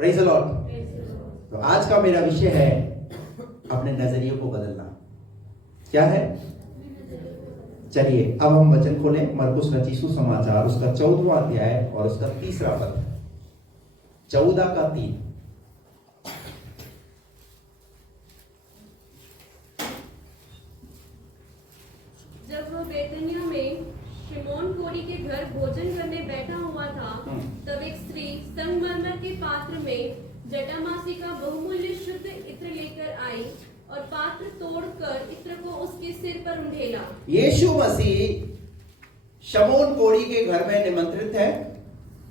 Praise the Lord. तो आज का मेरा विषय है अपने नजरिए को बदलना। क्या है? चलिए अब हम वचन खोलें, मरकुस रचित सुसमाचार उसका 14वां अध्याय और उसका 3रा पद, 14 का 3। जब वह बेतनिया में शिमोन कोढ़ी के घर भोजन करने बैठा हुआ था, तब एक स्त्री संगमरमर के पात्र में जटामासी का बहुमूल्य शुद्ध इत्र लेकर आई और पात्र तोड़कर इत्र को उसके सिर पर उंडेला। यीशु मसीह शमौन कोढ़ी के घर में निमंत्रित है,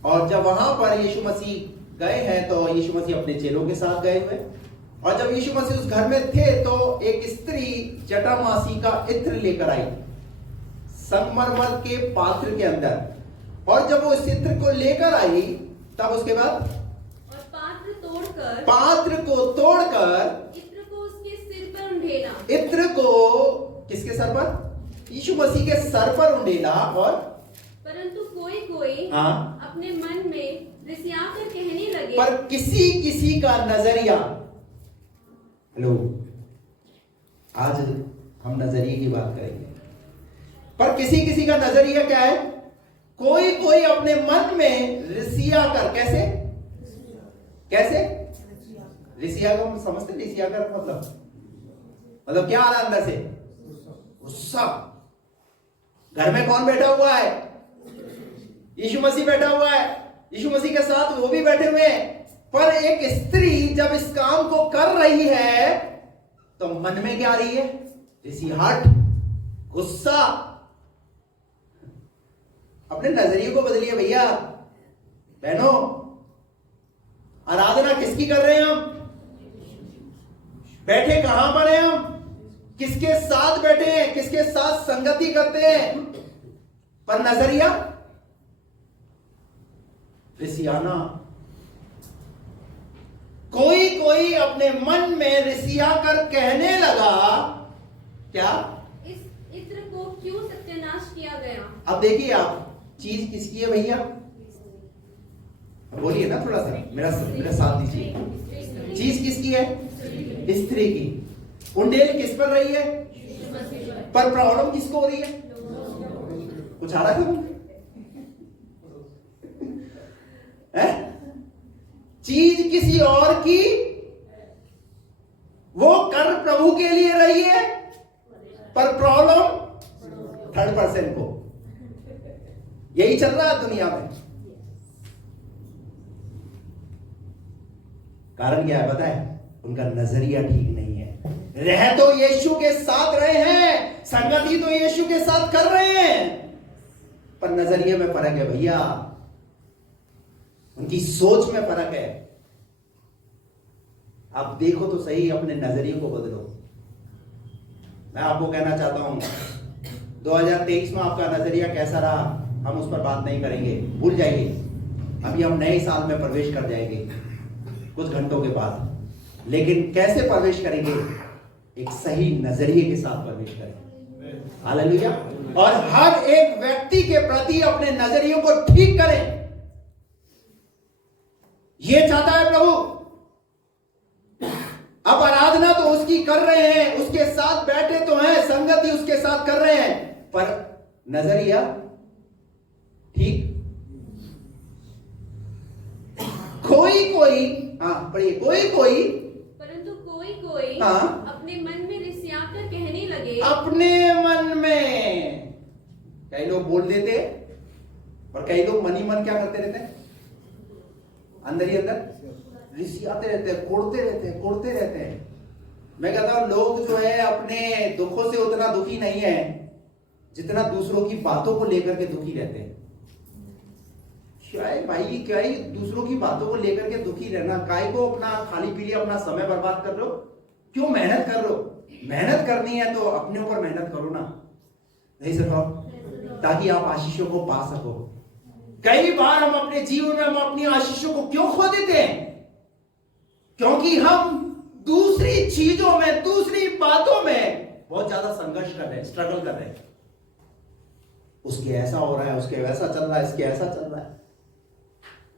और जब वहां पर यीशु मसीह गए हैं तो यीशु मसीह अपने चेलों के साथ गए हुए, और जब यीशु मसीह उस घर में थे तो एक स्त्री जटामासी का इत्र लेकर आई संगमरमर के पात्र के अंदर, और जब वो इस इत्र को लेकर आई तब उसके बाद और पात्र को तोड़कर इत्र को उसके सिर पर उंडेला। इत्र को किसके सर पर? यीशु मसीह के सर पर उंडेला। और परंतु कोई कोई अपने मन में रिसियाकर कहने लगे, पर किसी किसी का नजरिया, हेलो, आज हम नजरिए की बात करेंगे, पर किसी किसी का नजरिया क्या है? कोई कोई अपने मन में रिसिया कर, कैसे कैसे रिसिया को हम समझते? रिसिया कर मतलब क्या आ रहा है अंदर से? गुस्सा। घर में कौन बैठा हुआ है? यीशु मसीह बैठा हुआ है, यीशु मसीह के साथ वो भी बैठे हुए हैं, पर एक स्त्री जब इस काम को कर रही है तो मन में क्या आ रही है? रिसियाहट, गुस्सा। अपने नजरिए को बदलिए भैया बहनों। आराधना किसकी कर रहे हैं हम? बैठे कहां पर हैं हम? किसके साथ बैठे हैं? किसके साथ संगति करते हैं? पर नजरिया रिसियाना। कोई कोई अपने मन में रिसिया कर कहने लगा, क्या? इस इत्र को क्यों सत्यानाश किया गया? अब देखिए आप, चीज किसकी है भैया? बोलिए ना थोड़ा सा, मेरा साथ दीजिए। चीज किसकी है? स्त्री की। उंडेल किस पर रही है? पर प्रॉब्लम किसको हो रही है? कुछ आ रहा है? चीज किसी और की, वो कर प्रभु के लिए रही है, पर प्रॉब्लम थर्ड पर्सन को। यही चल रहा है दुनिया में। कारण क्या है बताएं? उनका नजरिया ठीक नहीं है। रह तो यीशु के साथ रहे हैं, संगति तो यीशु के साथ कर रहे हैं, पर नजरिए में फर्क है भैया। उनकी सोच में फर्क है। आप देखो तो सही, अपने नजरिए को बदलो। मैं आपको कहना चाहता हूं 2023 में आपका नजरिया कैसा रहा हम उस पर बात नहीं करेंगे, भूल जाइए। अभी हम नए साल में प्रवेश कर जाएंगे कुछ घंटों के बाद, लेकिन कैसे प्रवेश करेंगे? एक सही नजरिए के साथ प्रवेश करेंगे। हालेलुया। और हर एक व्यक्ति के प्रति अपने नजरियों को ठीक करें। ये चाहता है प्रभु। अब आराधना तो उसकी कर रहे हैं, उसके साथ बैठे तो हैं, संगति उसके साथ कर रहे हैं, पर नजरिया ठीक। कोई कोई, पढ़िए, कोई परंतु कोई कोई अपने मन में रिसियाकर कहने लगे। अपने मन में कई लोग बोल देते, और कई लोग मन ही मन क्या करते रहते हैं? अंदर ही अंदर रिसियाते रहते हैं, कोड़ते रहते हैं। मैं कहता हूं लोग जो है अपने दुखों से उतना दुखी नहीं है जितना दूसरों की बातों को लेकर के दुखी रहते हैं। शायद भाई क्या ही दूसरों की बातों को लेकर के दुखी रहना? काय को अपना खाली पीली अपना समय बर्बाद कर लो? क्यों मेहनत कर लो? मेहनत करनी है तो अपने ऊपर मेहनत करो ना, नहीं सको, ताकि आप आशीषों को पा सको। कई बार हम अपने जीवन में हम अपनी आशीषों को क्यों खो देते हैं? क्योंकि हम दूसरी चीजों में, दूसरी बातों में बहुत ज्यादा संघर्ष कर रहे हैं, स्ट्रगल कर रहे हैं। उसके ऐसा हो रहा है, उसके वैसा चल रहा है, इसके ऐसा चल रहा है।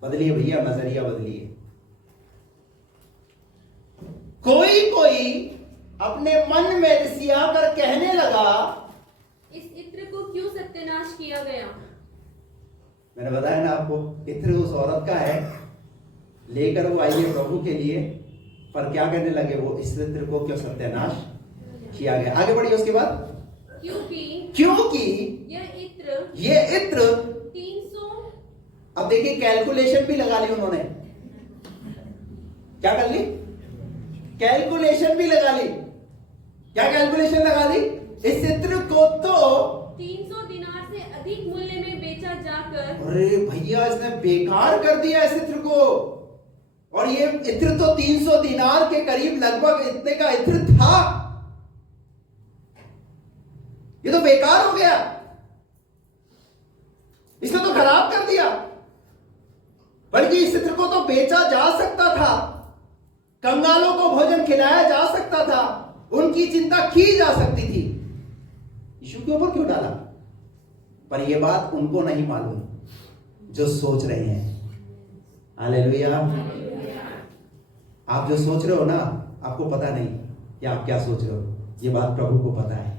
बदलिए भैया, नजरिया बदलिए। कोई अपने मन में रिसिया कर कहने लगा, इस इत्र को क्यों सत्यानाश किया गया? मैंने बताया ना आपको, इत्र उस औरत का है, लेकर वो आई है प्रभु के लिए, पर क्या कहने लगे वो, इस इत्र को क्यों सत्यानाश किया गया। आगे बढ़िए उसके बाद, क्योंकि ये इत्र 300, अब देखिए कैलकुलेशन भी लगा ली उन्होंने, क्या कर ली, कैलकुलेशन भी लगा ली। क्या कैलकुलेशन लगा ली, इस इत्र को तो 300 दिनार से अधिक मूल्य में बेचा जाकर, अरे भैया इसने बेकार कर दिया इस इत्र को, और ये इत्र तो 300 दिनार के करीब लगभग इतने का इत्र था, ये तो बेकार हो गया, इसने तो खराब कर दिया। बल्कि इस इत्र को तो बेचा जा सकता था, कंगालों को भोजन खिलाया जा सकता था, उनकी चिंता की जा सकती थी, यीशु के ऊपर क्यों डाला? पर यह बात उनको नहीं मालूम जो सोच रहे हैं। हालेलुया। आप जो सोच रहे हो ना, आपको पता नहीं कि आप क्या सोच रहे हो, ये बात प्रभु को पता है,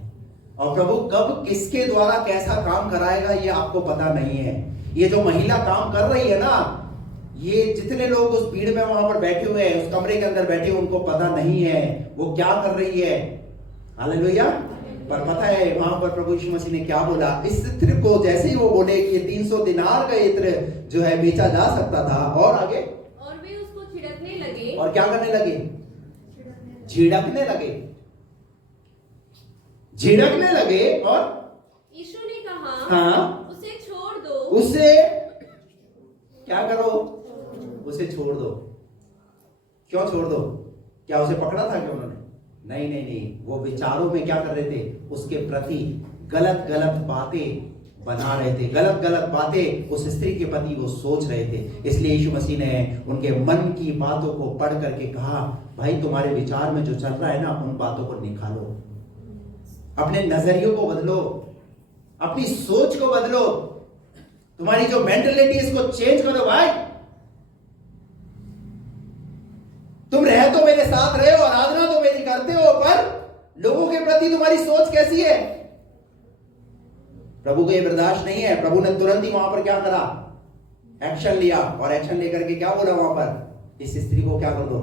और प्रभु कब किसके द्वारा कैसा काम कराएगा ये आपको पता नहीं है। ये जो महिला काम कर रही है ना, ये जितने लोग उस भीड़ में वहां पर बैठे हुए हैं, उस कमरे के अंदर बैठे हुए, उनको पता नहीं है वो क्या कर रही है। हालेलुया। पर पता है वहां पर प्रभु यीशु मसीह ने क्या बोला, इस इत्र को जैसे ही वो बोले कि 300 दिनार का इत्र जो है बेचा जा सकता था, और आगे, और वे उसको छिड़कने लगे, और क्या करने लगे, झिड़कने लगे, झिड़कने लगे। और यीशु ने कहा, हाँ, उसे छोड़ दो, उसे क्या करो, उसे छोड़ दो। क्यों छोड़ दो? क्या उसे पकड़ा था क्या उन्होंने? नहीं नहीं नहीं, वो विचारों में क्या कर रहे थे, उसके प्रति गलत गलत बातें बना रहे थे, गलत गलत बातें उस स्त्री के प्रति वो सोच रहे थे। इसलिए यीशु मसीह ने उनके मन की बातों को पढ़ करके कहा, भाई तुम्हारे विचार में जो चल रहा है ना, उन बातों को निकालो, अपने नजरियों को बदलो, अपनी सोच को बदलो, तुम्हारी जो मेंटालिटी इसको चेंज करो। भाई तुम रह तो मेरे साथ रहे हो, आराधना तो मेरी करते हो, पर लोगों के प्रति तुम्हारी सोच कैसी है? प्रभु को यह बर्दाश्त नहीं है। प्रभु ने तुरंत ही वहां पर क्या करा, एक्शन लिया, और एक्शन लेकर के क्या बोला वहां पर, इस स्त्री को क्या कर दो,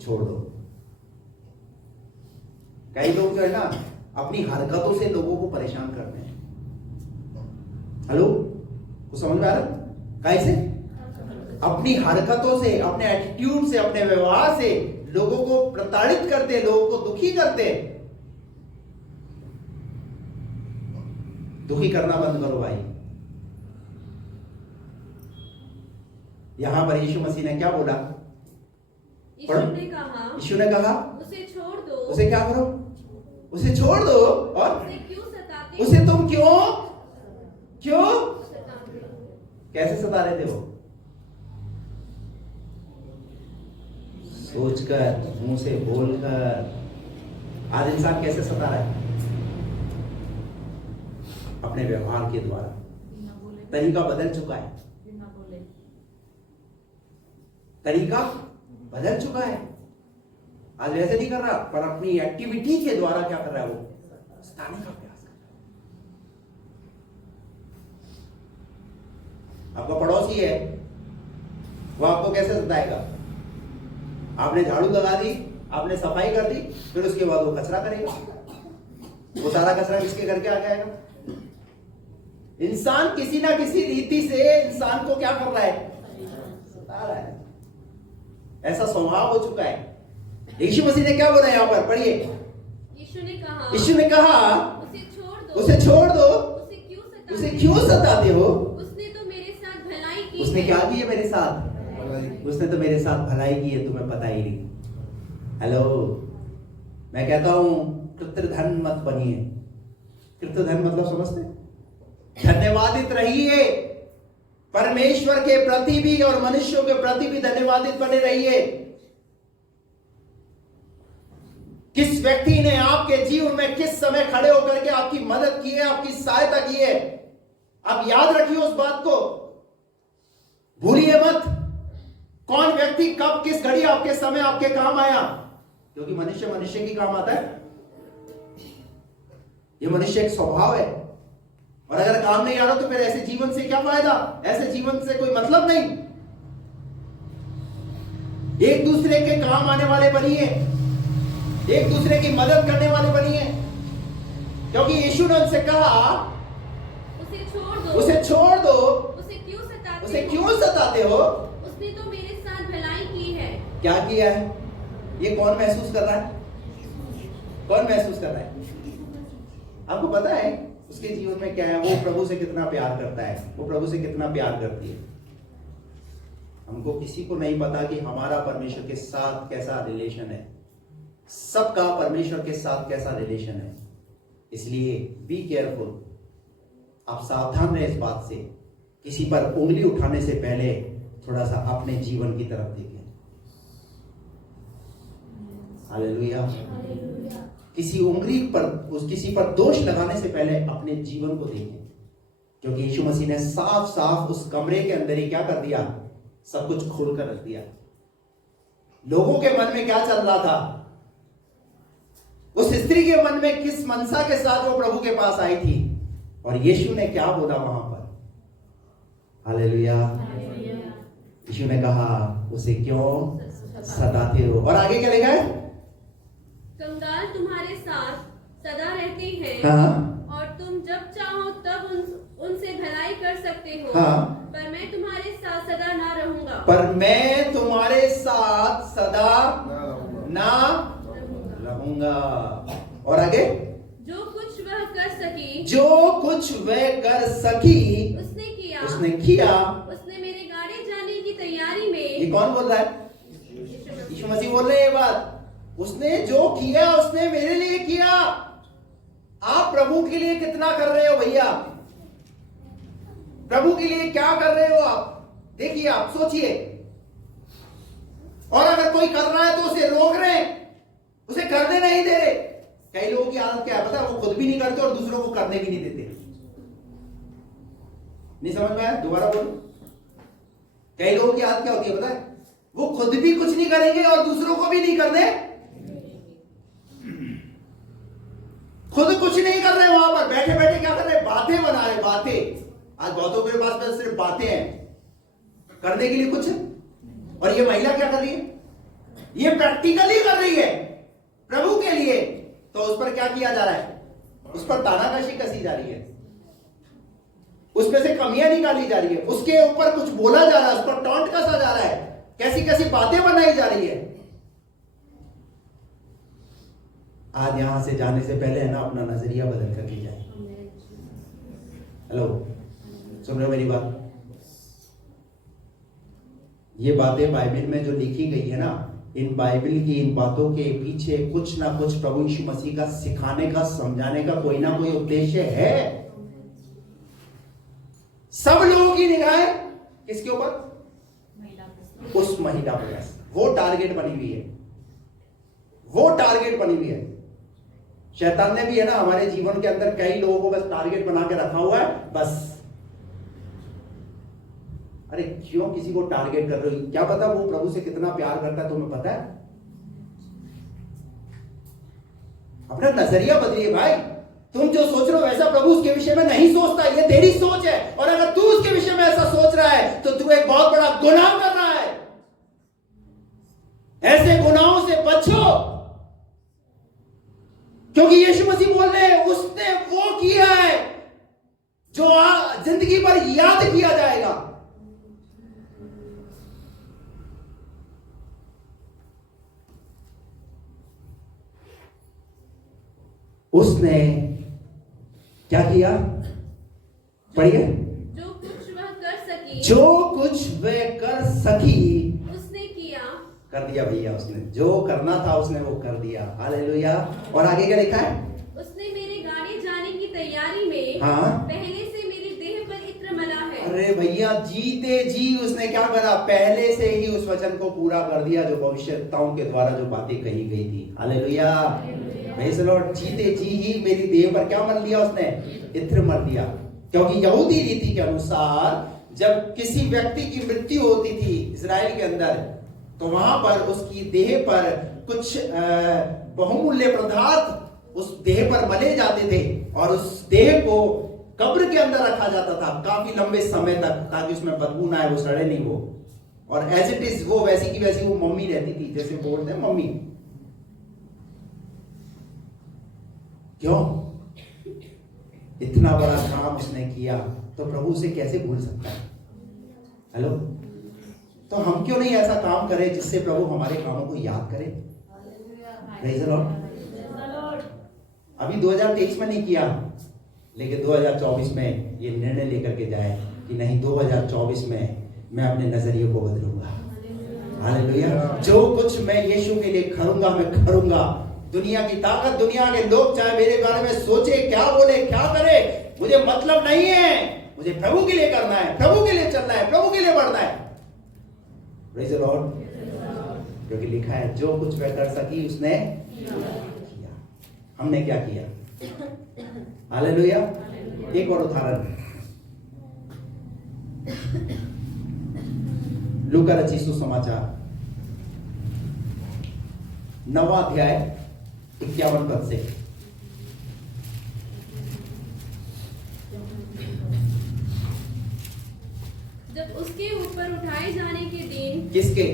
छोड़ दो। कई लोग जो है ना अपनी हरकतों से लोगों को परेशान करते हैं। हेलो, कुछ समझ में आ रहा? कैसे? अपनी हरकतों से, अपने एटीट्यूड से, अपने व्यवहार से लोगों को प्रताड़ित करते, लोगों को दुखी करते। दुखी करना बंद करो भाई। यहां पर यीशु मसीह ने क्या बोला? यीशु ने कहा उसे छोड़ दो, उसे क्या करो, उसे छोड़ दो। और उसे क्यों सताते, उसे तुम क्यों क्यों कैसे सता रहे थे? वो सोचकर, मुंह से बोलकर। आज इंसान कैसे सता रहा है? अपने व्यवहार के द्वारा। तरीका बदल चुका है, तरीका बदल चुका है। आज वैसे नहीं कर रहा, पर अपनी एक्टिविटी के द्वारा क्या कर रहा है, वो सताने का प्रयास कर रहा है। आपका पड़ोसी है, वो आपको कैसे सताएगा? आपने झाड़ू लगा दी, आपने सफाई कर दी, फिर उसके बाद वो कचरा करेगा। वो सारा कचरा किसके करके आ जाएगा? इंसान किसी ना किसी रीति से इंसान को क्या कर रहा है, सता रहा है। ऐसा स्वभाव हो चुका है। यीशु मसीह ने क्या बोला यहां पर, पढ़िए। यीशु ने कहा उसे छोड़ दो, उसे छोड़ दो, उसे क्यों सताते हो? उसने तो मेरे साथ भलाई की, उसने क्या की है मेरे साथ? उसने तो मेरे साथ भलाई की है, तुम्हें पता ही नहीं। हेलो, मैं कहता हूं कृतधन मत बनिए। कृतधन मतलब समझते? धन्यवादित रहिए, परमेश्वर के प्रति भी और मनुष्यों के प्रति भी धन्यवादित बने रहिए। किस व्यक्ति ने आपके जीवन में किस समय खड़े होकर के आपकी मदद की है, आपकी सहायता की है, आप याद रखिए उस बात को, भूलिए मत। कौन व्यक्ति कब किस घड़ी आपके समय आपके काम आया। क्योंकि मनुष्य मनुष्य की काम आता है। ये मनुष्य एक स्वभाव है, और अगर काम नहीं आ रहा तो फिर ऐसे जीवन से क्या फायदा? ऐसे जीवन से कोई मतलब नहीं। एक दूसरे के काम आने वाले बनिए, एक दूसरे की मदद करने वाले बनिए, क्योंकि यीशु ने उनसे कहा उसे छोड़ दो, उसे छोड़ दो, उसे क्यों सताते हो? उसने तो मेरे साथ भलाई की है। क्या किया है? ये कौन महसूस कर रहा है? कौन महसूस कर रहा है? आपको पता है उसके जीवन में क्या है? वो प्रभु से कितना प्यार करता है, वो प्रभु से कितना प्यार करती है। हमको किसी को नहीं पता कि हमारा परमेश्वर के साथ कैसा रिलेशन है। सबका परमेश्वर के साथ कैसा रिलेशन है। इसलिए बी केयरफुल, आप सावधान रहे इस बात से। किसी पर उंगली उठाने से पहले थोड़ा सा अपने जीवन की तरफ देखें। हालेलुया। किसी पर दोष लगाने से पहले अपने जीवन को देखें, क्योंकि यीशु मसीह ने साफ साफ उस कमरे के अंदर ही क्या कर दिया? सब कुछ खोल कर रख दिया। लोगों के मन में क्या चल रहा था? उस स्त्री के मन में किस मनसा के साथ वो प्रभु के पास आई थी, और यीशु ने क्या बोला वहां पर? हालेलुया। यीशु ने कहा उसे क्यों सताते हो? और आगे क्या लिखा है? कंगाल तुम्हारे साथ सदा रहते हैं, हाँ। और तुम जब चाहो तब उनसे भलाई कर सकते हो। हाँ। पर मैं तुम्हारे साथ सदा ना रहूंगा। पर मैं तुम्हारे साथ सदा ना रहूंगा। और आगे? जो कुछ वह कर सकी, उसने किया। उसने मेरे गाड़े जाने की तैयारी में। ये कौन बोल रहा है? यीशु मसीह बोल रहे हैं ये बात। उसने जो किया उसने मेरे लिए किया। आप प्रभु के लिए कितना कर रहे हो भैया? प्रभु के लिए क्या कर रहे हो आप? देखिए, आप सोचिए। और अगर कोई कर रहा है तो उसे रोक रहे हैं, उसे करने नहीं दे रहे। कई लोगों की आदत क्या है पता है? वो खुद भी नहीं करते और दूसरों को करने भी नहीं देते। नहीं समझ में आया? दोबारा बोलो। कई लोगों की आदत क्या होती है पता है? वो खुद भी कुछ नहीं करेंगे और दूसरों को भी नहीं करने। खुद कुछ नहीं कर रहे, वहां पर बैठे बैठे क्या कर रहे? बातें बना रहे, बातें। आज बहुतों के पास बस सिर्फ बातें हैं, करने के लिए कुछ। और ये महिला क्या कर रही है? ये प्रैक्टिकली कर रही है प्रभु के लिए। तो उस पर क्या किया जा रहा है? उस पर तानाकशी कसी जा रही है, उसमें से कमियां निकाली जा रही है, उसके ऊपर कुछ बोला जा रहा है, उस पर टॉन्ट कसा जा रहा है, कैसी कैसी बातें बनाई जा रही है। आज यहां से जाने से पहले है ना, अपना नजरिया बदल करके जाए। हेलो, सुन रहे हो मेरी बात? ये बातें बाइबल में जो लिखी गई है ना, इन बाइबल की इन बातों के पीछे कुछ ना कुछ प्रभु यीशु मसीह का सिखाने का, समझाने का कोई ना कोई उद्देश्य है। सब लोगों की निगाहें किसके ऊपर? उस महिला पर। वो टारगेट बनी हुई है, वो टारगेट बनी हुई है। शैतान ने भी है ना हमारे जीवन के अंदर कई लोगों को बस टारगेट बना के रखा हुआ है। बस अरे क्यों किसी को टारगेट कर रहे हो? क्या पता वो प्रभु से कितना प्यार करता है, तुम्हें पता है? अपना नजरिया बदलिए भाई। तुम जो सोच रहे हो वैसा प्रभु उसके विषय में नहीं सोचता। ये तेरी सोच है, और अगर तू उसके विषय में ऐसा सोच रहा है तो तू एक बहुत बड़ा गुनाह कर रहा है। ऐसे गुनाहों से बचो, क्योंकि यीशु मसीह बोल रहे हैं उसने वो किया है जो जिंदगी भर याद किया जाएगा। उसने क्या किया? पढ़िए। जो कुछ वह कर सकी उसने किया। कर दिया भैया, उसने जो करना था उसने वो कर दिया। हालेलुया। और आगे क्या लिखा है? उसने मेरे गाड़ी जाने की तैयारी में पहले से मेरे देह पर इत्र मला है। अरे भैया, जीते जी उसने क्या करा? पहले से ही उस वचन को पूरा कर दिया जो भविष्यवक्ताओं के द्वारा जो बातें कही गई थी। हालेलुया। लॉर्ड, जीते जी ही मेरी देह पर क्या मर लिया? उसने इत्र मर दिया। क्योंकि यहूदी रीति के अनुसार जब किसी व्यक्ति की मृत्यु होती थी इजराइल के अंदर, तो वहां पर उसकी देह पर कुछ बहुमूल्य पदार्थ उस देह पर मले जाते थे और उस देह को कब्र के अंदर रखा जाता था काफी लंबे समय तक, ताकि उसमें बदबू ना आए, वो सड़े नहीं वो। और एज इट इज वो वैसी की वैसी वो मम्मी रहती थी, जैसे बोलते हैं मम्मी। क्यों? इतना बड़ा काम उसने किया, तो प्रभु उसे कैसे भूल सकता है? हेलो, तो हम क्यों नहीं ऐसा काम करें जिससे प्रभु हमारे कामों को याद करे? Praise the Lord. अभी 2023 में नहीं किया, लेकिन 2024 में ये निर्णय लेकर के जाए कि नहीं, 2024 में मैं अपने नजरिए को बदलूंगा। हालेलुया। जो कुछ मैं यीशु के लिए करूंगा, मैं करूंगा। दुनिया की ताकत, दुनिया के लोग चाहे मेरे बारे में सोचे, क्या बोले, क्या करे, मुझे मतलब नहीं है। मुझे प्रभु के लिए करना है, प्रभु के लिए चलना है, प्रभु के लिए बढ़ना है। Praise the Lord. क्योंकि लिखा है जो कुछ वह कर सकी उसने किया। हमने क्या किया? हालेलुया। एक और उदाहरण, लूका रचित सुसमाचार 9वां अध्याय 51 पद से। जब उसके ऊपर उठाए जाने के दिन, किसके?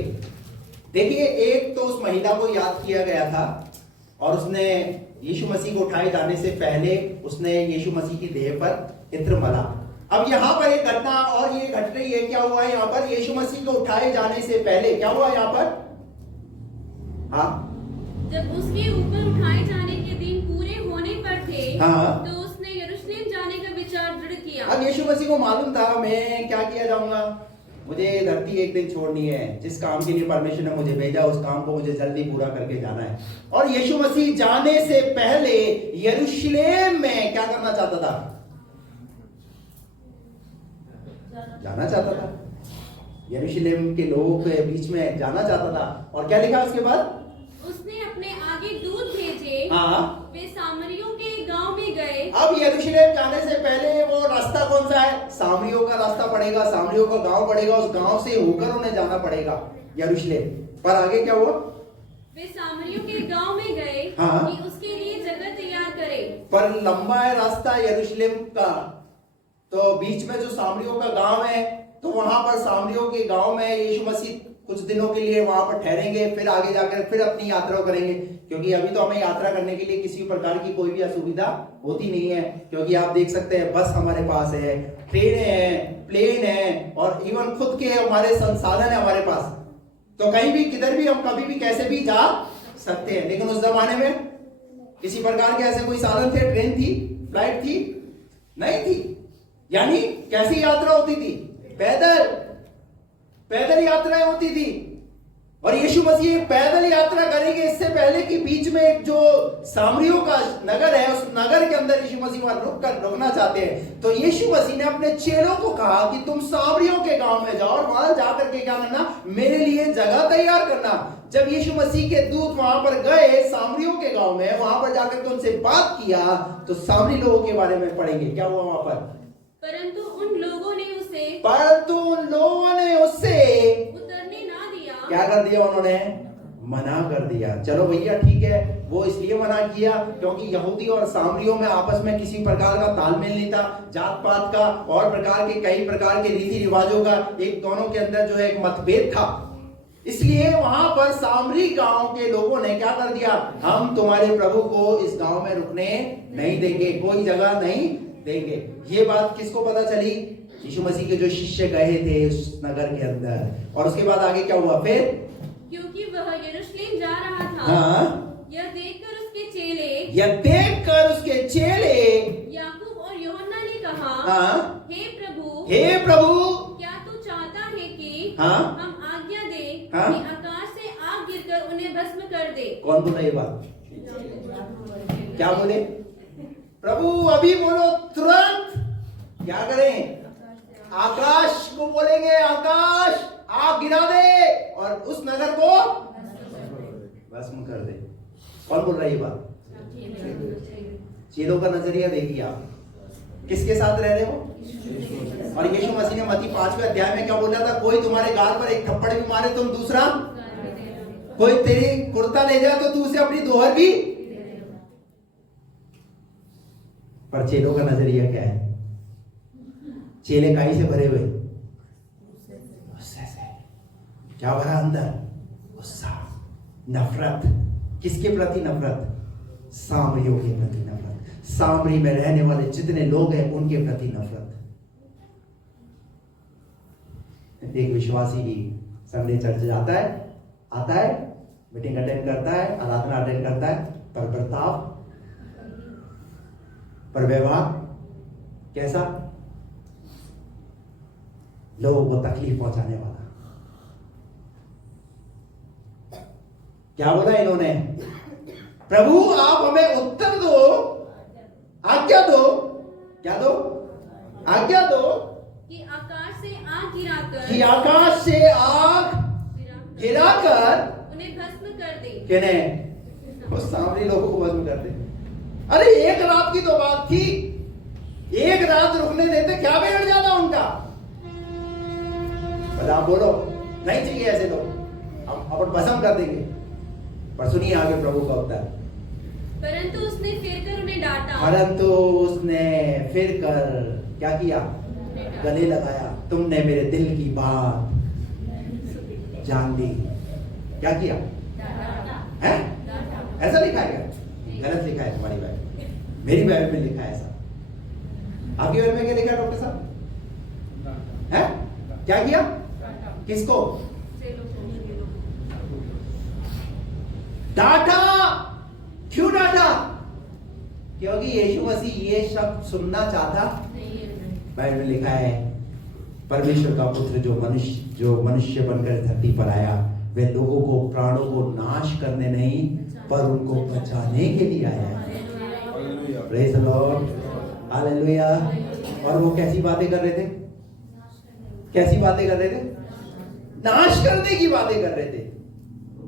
देखिए, एक तो उस महिला को याद किया गया था और उसने यीशु मसीह को उठाए जाने से पहले उसने यीशु मसीह की देह पर इत्र मला। अब यहाँ पर एक घटना और ये घट रही है। क्या हुआ यहाँ पर? यीशु मसीह को उठाए जाने से पहले क्या हुआ यहाँ पर? हाँ, जब उसके ऊपर उठाए जाने के दिन पूरे होने पर थे, हाँ, तो उसने यरूशलेम जाने का विचार दृढ़ किया। अब यीशु मसीह को मालूम था मैं क्या किया जाऊंगा, मुझे धरती एक दिन छोड़नी है। जिस काम के लिए परमेश्वर ने मुझे भेजा उस काम को मुझे जल्दी पूरा करके जाना है। और यीशु मसीह जाने से पहले यरूशलेम में क्या करना चाहता था? जाना चाहता था, यरूशलेम के लोगों के बीच में जाना चाहता था। और क्या लिखा उसके बाद? उसने अपने आगे दूत भेजे, हाँ, वे सामरियों के गांव में गए। अब यरूशलेम जाने से पहले वो रास्ता कौन सा है? सामरियों का रास्ता पड़ेगा, सामरियों का गांव पड़ेगा, उस गांव से होकर उन्हें जाना पड़ेगा यरूशलेम। पर आगे क्या हुआ? वे सामरियों के गांव में गए, हाँ, कि उसके लिए जगह तैयार करे। पर लंबा है रास्ता यरूशलेम का, तो बीच में जो सामरियों का गांव है, तो वहां पर सामरियों के गांव में यीशु मसीह कुछ दिनों के लिए वहां पर ठहरेंगे, फिर आगे जाकर फिर अपनी यात्रा करेंगे। क्योंकि अभी तो हमें यात्रा करने के लिए किसी प्रकार की कोई भी असुविधा होती नहीं है, क्योंकि आप देख सकते हैं बस हमारे पास है, ट्रेनें हैं, प्लेन है, और इवन खुद के हमारे संसाधन है हमारे पास। तो कहीं भी किधर भी हम कभी भी कैसे भी जा सकते हैं। लेकिन उस जमाने में किसी प्रकार के ऐसे कोई साधन थे? ट्रेन थी, फ्लाइट थी? नहीं थी। यानी कैसी यात्रा होती थी? पैदल यात्राएं होती थी। और यीशु मसीह पैदल यात्रा करेंगे इससे पहले कि बीच में एक जो सामरियों का नगर है, उस नगर के अंदर यीशु मसीह वहां रुकना चाहते हैं। तो यीशु मसीह ने अपने चेलों को कहा कि तुम सामरियों के गांव में जाओ और वहां जाकर के क्या करना? मेरे लिए जगह तैयार करना। जब यीशु मसीह के दूत वहां पर गए सामरियों के गांव में, वहां पर जाकर के उनसे बात किया, तो सामरी लोगों के बारे में पढ़ेंगे क्या हुआ वहां पर? परंतु उन लोगों ने उसे उतरने ना दिया। क्या कर दिया उन्होंने? मना कर दिया। चलो भैया ठीक है, वो इसलिए मना किया क्योंकि यहूदी और सामरियों में आपस में किसी प्रकार का तालमेल नहीं था, जात पात का और प्रकार के कई प्रकार के रीति रिवाजों का एक दोनों के अंदर जो है एक मतभेद था। इसलिए वहां पर सामरी गांव के लोगों ने क्या कर दिया? हम तुम्हारे प्रभु को इस गांव में रुकने नहीं देंगे, कोई जगह नहीं देंगे। ये बात किसको पता चली? यीशु मसीह के जो शिष्य गए थे उस नगर के अंदर। और उसके बाद आगे क्या हुआ फिर? क्योंकि वह यरूशलेम जा रहा था, हाँ, यह देखकर उसके चेले याकूब और यूहन्ना ने कहा, हाँ, हे प्रभु, क्या तू चाहता है कि हाँ, हम आज्ञा दें, हाँ, कि आकाश से आग गिरकर उन्हें भस्म कर दे? कौन बोला ये बात? क्या बोले? प्रभु अभी बोलो, तुरंत क्या करें? आकाश को बोलेंगे, आकाश आग गिरा दे और उस नगर को भस्म कर दे। कौन बोल रहा है ये बात? चेलों का नजरिया देखिए आप, किसके साथ रह रहे हो? और यीशु मसीह ने मत्ती 5वें अध्याय में क्या बोला था? कोई तुम्हारे गाल पर एक थप्पड़ भी मारे तुम दूसरा कोई तेरी कुर्ता ले जाए तो तू उसे अपनी दोहर भी। पर चेलों का नजरिया क्या है? चेले काई से भरे हुए? गुस्से से। क्या भरा अंदर? गुस्सा, नफरत। किसके प्रति नफरत? सामरियों के प्रति नफरत। सामरी में रहने वाले जितने लोग हैं उनके प्रति नफरत। एक विश्वासी भी संडे चर्च जाता है, आता है, मीटिंग अटेंड करता है, आराधना अटेंड करता है, पर बर्ताव, पर व्यवहार कैसा? लोगों को तकलीफ पहुंचाने वाला। क्या बोला इन्होंने? प्रभु आप हमें उत्तर दो, आज्ञा दो। क्या दो? आज्ञा दो कि आकाश से आग गिराकर, कि आकाश से आग गिराकर उन्हें भस्म कर दे। किन्हें? वो सामने लोगों को भस्म कर दे। अरे एक रात की तो बात थी, एक रात रुकने देते, क्या बिगड़ जाता उनका? पर आप बोलो नहीं चाहिए ऐसे लोग, हम अपन भस्म कर देंगे। पर सुनिए आगे प्रभु का उत्तर। परंतु उसने फिर कर उन्हें डांटा। परंतु उसने फिर कर क्या किया? गले लगाया। तुमने मेरे दिल की बात जान ली। क्या किया? है? ऐसा लिखा है क्या? गलत लिखा है तुम्हारी बाइबल। मेरी बाइबल में लिखा है ऐसा। आपकी बाइबल में क्या लिखा है डॉक्टर साहब? है? क्या किया? किसको? डांटा। क्यों डांटा? क्योंकि यीशु मसीह ये शब्द सुनना चाहता बाइबल में लिखा है, परमेश्वर का पुत्र जो मनुष्य बनकर धरती पर आया, वह लोगों को, प्राणों को नाश करने नहीं पर उनको बचाने के लिए आया है। Praise the Lord, hallelujah. और वो कैसी बातें कर रहे थे? कैसी बातें कर रहे थे? नाश करने की बातें कर रहे थे।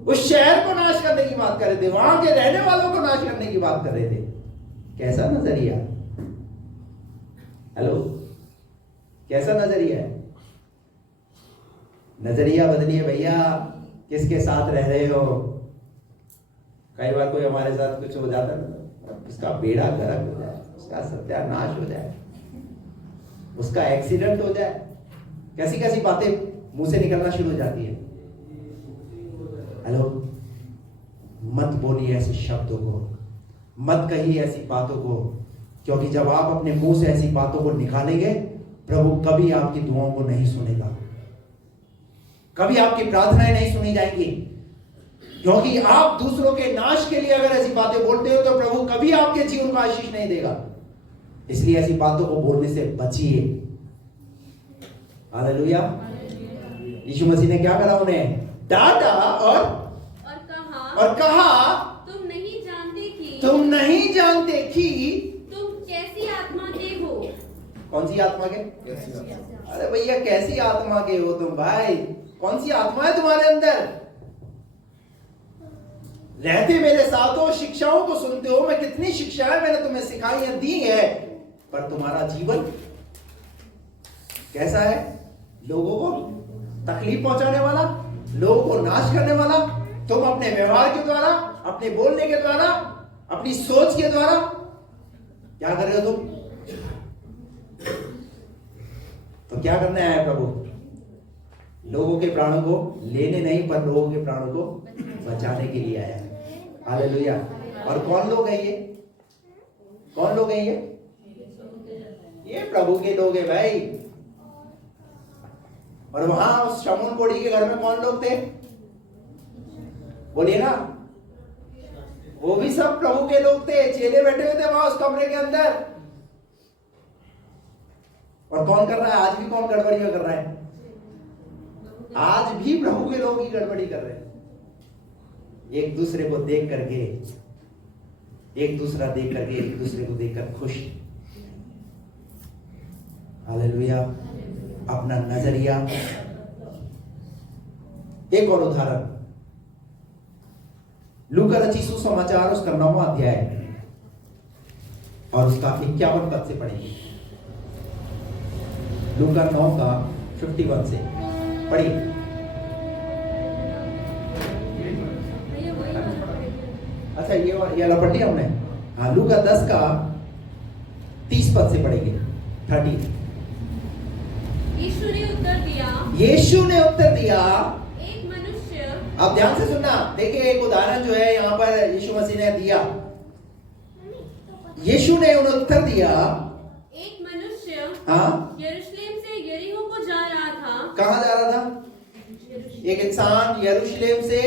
उस शहर को नाश करने की बात कर रहे थे, वहां के रहने वालों को नाश करने की बात कर रहे थे। कैसा नजरिया? हेलो, कैसा नजरिया है? नजरिया बदलिए भैया। किसके साथ रह रहे हो? कई बार कोई हमारे साथ कुछ हो जाता है, उसका बेड़ा गर्क हो जाए, उसका सत्यानाश हो जाए, उसका एक्सीडेंट हो जाए, कैसी कैसी बातें मुंह से निकलना शुरू हो जाती है। हेलो, मत बोलिए ऐसे शब्दों को, मत कहिए ऐसी बातों को, क्योंकि जब आप अपने मुंह से ऐसी बातों को निकालेंगे, प्रभु कभी आपकी दुआओं को नहीं सुनेगा, कभी आपकी प्रार्थनाएं नहीं सुनी जाएंगी। क्योंकि आप दूसरों के नाश के लिए अगर ऐसी बातें बोलते हो तो प्रभु कभी आपके जीवन को आशीष नहीं देगा। इसलिए ऐसी बातों को बोलने से बचिए। हालेलुया। यीशु मसीह ने क्या करा? उन्हें डांटा और कहा तुम नहीं जानते कि तुम कैसी आत्मा के हो। कौन सी आत्मा के? अरे भैया कैसी आत्मा के हो तुम भाई? कौन सी आत्मा है तुम्हारे अंदर? रहते मेरे साथ हो, शिक्षाओं को सुनते हो, मैं कितनी शिक्षाएं मैंने तुम्हें सिखाई दी है, पर तुम्हारा जीवन कैसा है? लोगों को तकलीफ पहुंचाने वाला, लोगों को नाश करने वाला। तुम अपने व्यवहार के द्वारा, अपने बोलने के द्वारा, अपनी सोच के द्वारा क्या कर रहे हो तुम? तो क्या करने आया प्रभु? लोगों के प्राणों को लेने नहीं, पर लोगों के प्राणों को बचाने के लिए आया है। हालेलुया। और कौन लोग हैं ये? कौन लोग हैं ये प्रभु के लोग हैं भाई। और वहां उस शमून कोढ़ी के घर में कौन लोग थे? बोलिए ना। वो भी सब प्रभु के लोग थे, चेले बैठे हुए थे वहां उस कमरे के अंदर। और कौन कर रहा है आज भी? कौन गड़बड़ियां कर रहा है? आज भी प्रभु के लोग ही गड़बड़ी कर रहे हैं। एक दूसरे को देख करके, एक दूसरे को देखकर खुश। हालेलुया। अपना नजरिया। एक और उदाहरण, लूका रचित सुसमाचार उसका 9वां अध्याय और उसका 51 पद से पढ़ेंगे। लूका 9 का 51 से पढ़िए। अच्छा ये वाला पढ़ लिया हमने। हाँ, लूका 10 का 30 पद से पढ़ेंगे 30। यीशु ने उत्तर दिया, यीशु ने उत्तर दिया, एक मनुष्य। आप ध्यान से सुनना, देखिए एक उदाहरण जो है यहाँ पर यीशु मसीह ने दिया। यीशु ने उन्हें उत्तर दिया, एक मनुष्य हाँ, यरूशलेम से यरीहो को जा रहा था। कहाँ जा रहा था? एक इंसान यरूशलेम से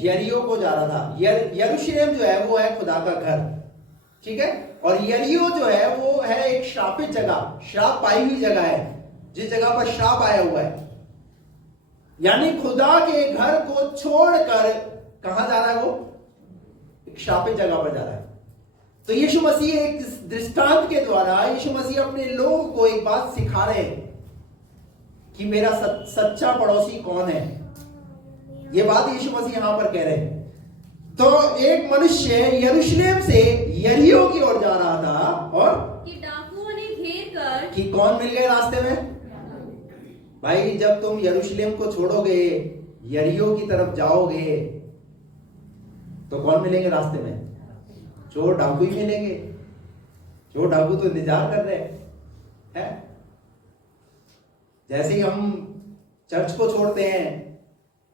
यरीहो को जा रहा था। यरूशलेम जो है वो है खुदा का घर, ठीक है। और यरीहो जो है वो है एक श्रापित जगह, श्राप पाई हुई जगह है, जिस जगह पर श्राप आया हुआ है। यानी खुदा के घर को छोड़कर कहां जा रहा है वो? एक श्रापित जगह पर जा रहा है। तो यीशु मसीह एक दृष्टांत के द्वारा यीशु मसीह अपने लोगों को एक बात सिखा रहे हैं कि मेरा सच्चा पड़ोसी कौन है। ये बात यीशु मसीह यहां पर कह रहे हैं। तो एक मनुष्य यरूशलेम से यरीहो की ओर जा रहा था और कि डाकुओं ने घेर कर, कि कौन मिल गए रास्ते में? भाई जब तुम यरूशलेम को छोड़ोगे, यरीहो की तरफ जाओगे, तो कौन मिलेंगे रास्ते में? चोर डाकू ही मिलेंगे। चोर डाकू तो इंतजार कर रहे हैं। जैसे ही हम चर्च को छोड़ते हैं,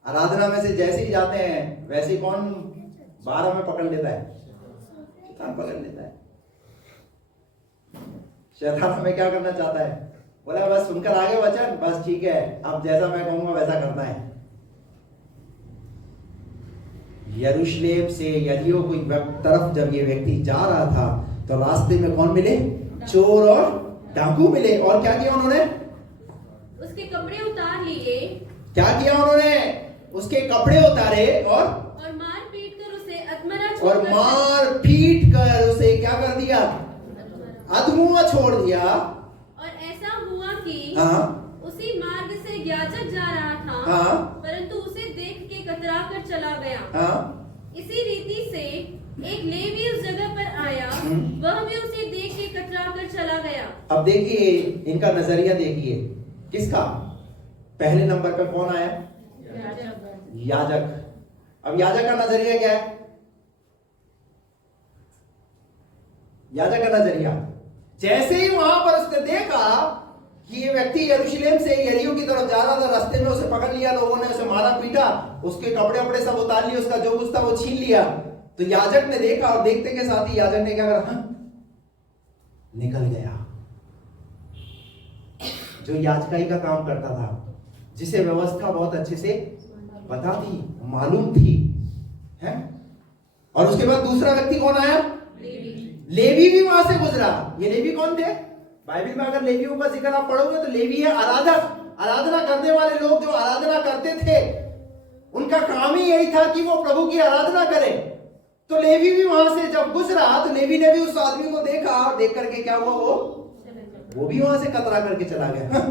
आराधना में से जैसे ही जाते हैं, वैसे ही कौन 12 में पकड़ लेता है? शैतान पकड़ लेता है। शैतान हमें क्या करना चाहता है? बोला बस सुनकर आगे वचन, बस ठीक है, अब जैसा मैं कहूंगा वैसा करना है। यरूशलेम से यरीहो की तरफ जब ये व्यक्ति जा रहा था, तो रास्ते में कौन मिले? चोर और डाकू मिले। और क्या किया उन्होंने? उसके कपड़े उतार लिए। क्या किया उन्होंने? उसके कपड़े उतारे और मार पीट कर उसे अधमरा उसे क्या कर दिया? अधमुआ छोड़ दिया। और ऐसा हुआ कि हाँ, उसी मार्ग से याजक जा रहा था, हाँ, परंतु उसे देख के कतरा कर चला गया। हाँ, इसी रीति से एक लेवी उस जगह पर आया, वह भी उसे देख के कतरा कर चला गया। अब देखिए इनका नजरिया, देखिए किसका? पहले नंबर पर कौन आया? याजक। अब याजक का नजरिया क्या है? याजक का नजरिया, जैसे ही वहां पर उसने देखा कि ये व्यक्ति यरूशलेम से यरीहो की तरफ जा रहा था, रास्ते में उसे पकड़ लिया, लोगों ने उसे मारा पीटा, उसके कपड़े वपड़े सब उतार लिए, उसका जो कुछ था वो छीन लिया। तो याजक ने देखा और देखते के साथ ही याजक ने क्या करा? हाँ, निकल गया। जो याजकाई का काम करता था, जिसे व्यवस्था बहुत अच्छे से पता थी, मालूम थी, है। और उसके बाद दूसरा व्यक्ति कौन आया? लेवी भी वहां से गुजरा। ये लेवी कौन थे? बाइबल में अगर लेवियों का जिक्र आप पढ़ोगे तो लेवी है आराधक, आराधना करने वाले लोग जो आराधना करते थे, उनका काम ही यही था कि वो प्रभु की आराधना करें। तो लेवी भी वहां से जब गुजरा, तो लेवी ने भी उस आदमी को देखा, और देख करके क्या हुआ? वो भी वहां से कतरा करके चला गया,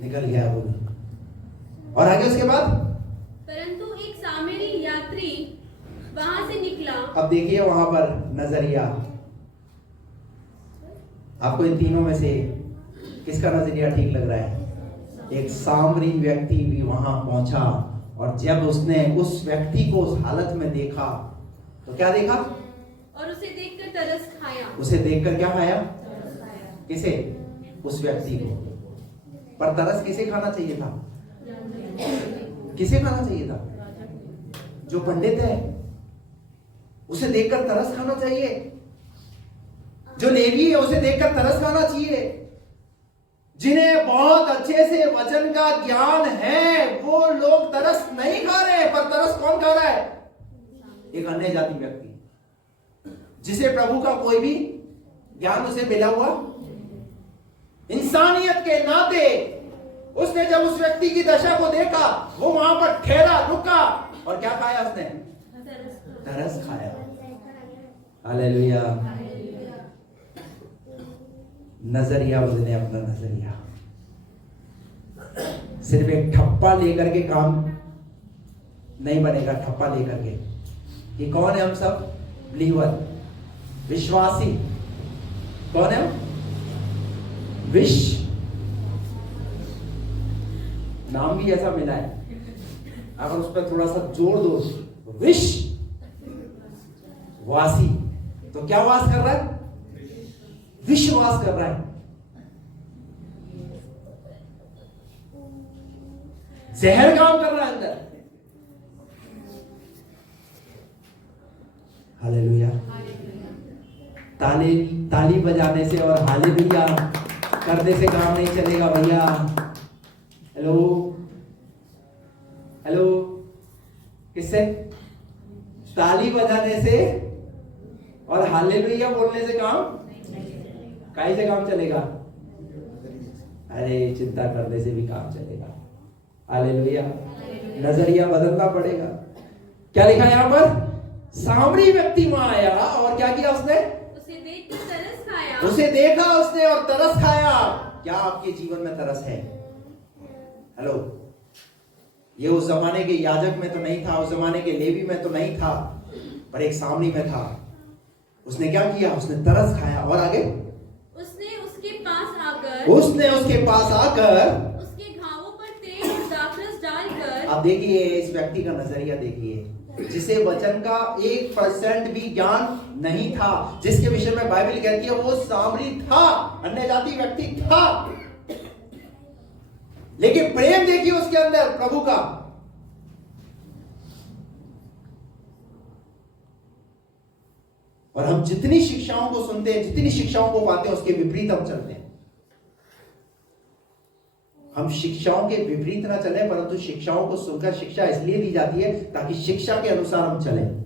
निकल गया वो भी। और आगे उसके बाद, परंतु एक सामरी यात्री वहां से निकला। अब देखिए वहां पर नजरिया, आपको इन तीनों में से किसका नजरिया ठीक लग रहा है? एक सामरी व्यक्ति भी वहां पहुंचा, और जब उसने उस व्यक्ति को उस हालत में देखा, तो क्या देखा? और उसे देखकर तरस खाया। उसे देखकर क्या खाया? किसे? उस व्यक्ति को। पर तरस किसे खाना चाहिए था? किसे खाना चाहिए था? जो पंडित है, उसे देखकर तरस खाना चाहिए। जो लेवी है, उसे देखकर तरस खाना चाहिए। जिन्हें बहुत अच्छे से वचन का ज्ञान है, वो लोग तरस नहीं खा रहे, पर तरस कौन खा रहा है? एक अन्य जाति व्यक्ति, जिसे प्रभु का कोई भी ज्ञान उसे मिला हुआ। इंसानियत के नाते उसने जब उस व्यक्ति की दशा को देखा, वो वहां पर ठहरा, रुका, और क्या खाया उसने? तरस खाया। हालेलुया। नजरिया बदले अपना नजरिया। सिर्फ एक ठप्पा लेकर के काम नहीं बनेगा। ठप्पा लेकर के, ये कौन है? हम सब बिलीवर, विश्वासी। कौन है? नाम भी ऐसा मिला है, अगर उस पर थोड़ा सा जोड़ दो, वासी। तो क्या वास कर रहा है? विश्वास कर रहा है। जहर काम कर रहा है अंदर। हालेलुया। ताली बजाने से और हालेलुया करने से काम नहीं चलेगा भैया। हेलो हेलो, किससे? ताली बजाने से और हालेलुया बोलने से काम काहे से काम चलेगा? अरे चिंता करने से भी काम चलेगा। हालेलुया। नजरिया बदलना पड़ेगा। क्या लिखा है यहां पर? सामरी व्यक्ति वहां आया और क्या किया उसने? उसे देख कर तरस खाया। उसे देखा उसने और तरस खाया। क्या आपके जीवन में तरस है? हेलो, ये उस जमाने के याजक में तो नहीं था, उस जमाने के लेवी में तो नहीं था, पर एक सामरी में था। उसने क्या किया? उसने तरस खाया। और आगे? उसने उसके पास आकर उसके घावों पर तेल और दाखरस डालकर। आप देखिए इस व्यक्ति का नजरिया देखिए, जिसे वचन का 1% भी ज्ञान नहीं था, जिसके विषय में बाइबल कहती है वो सामरी था, अन्य जाति व्यक्ति था, लेकिन प्रेम देखिए उसके अंदर प्रभु का। और हम जितनी शिक्षाओं को सुनते हैं, जितनी शिक्षाओं को पाते हैं, उसके विपरीत हम चलते हैं। हम शिक्षाओं के विपरीत ना चले, परंतु शिक्षाओं को सुनकर शिक्षा इसलिए दी जाती है ताकि शिक्षा के अनुसार हम चलें।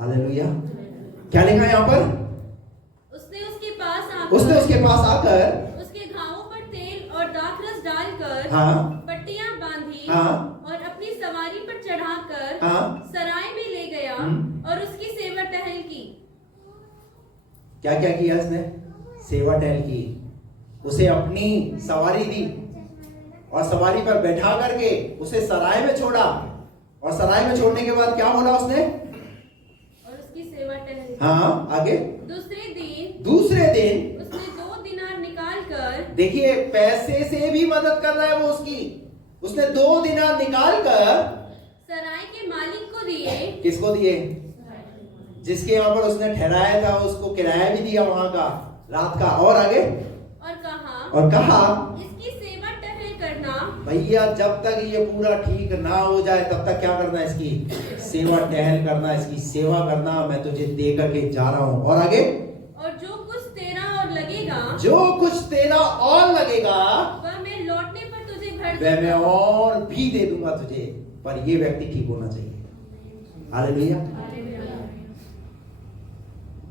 हालेलुया। क्या लिखा है यहां पर? उसने उसके पास आकर उसके घावों पर तेल और दाखरस डालकर पट्टियां बांधी और अपनी सवारी पर चढ़ाकर सराय में ले गया और उसकी सेवा टहल की। क्या क्या किया उसने? सेवा टहल की। उसे अपनी सवारी दी और सवारी पर बैठा करके उसे सराय में छोड़ा, और सराय में छोड़ने के बाद क्या बोला उसने? और उसकी सेवा टहल। आगे? दूसरे दिन उसने 2 दिनार निकाल कर। देखिए पैसे से भी मदद कर रहा है वो उसकी। उसने 2 दिनार निकाल कर सराय के मालिक को दिए। किसको दिए? जिसके यहाँ पर उसने ठहराया था, उसको किराया भी दिया वहां का रात का। और आगे? और कहा इसकी सेवा टहल करना। भैया जब तक ये पूरा ठीक ना हो जाए तब तक क्या करना है? इसकी सेवा टहल करना, इसकी सेवा करना। मैं तुझे दे करके जा रहा हूं। और आगे? और जो कुछ तेरा और लगेगा वह मैं लौटने पर तुझे भर दूंगा। वह मैं और भी दे दूंगा तुझे। पर ये व्यक्ति ठीक होना चाहिए। हालेलुया।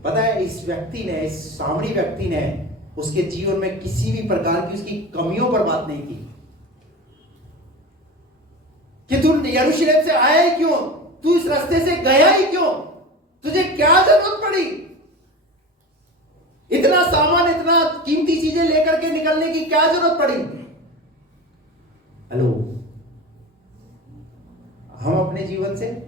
पता है इस व्यक्ति ने, इस सामरी व्यक्ति ने उसके जीवन में किसी भी प्रकार की उसकी कमियों पर बात नहीं की कि तू यरूशलेम से आया ही क्यों, तू इस रास्ते से गया ही क्यों, तुझे क्या जरूरत पड़ी, इतना सामान, इतना कीमती चीजें लेकर के निकलने की क्या जरूरत पड़ी। हेलो, हम अपने जीवन से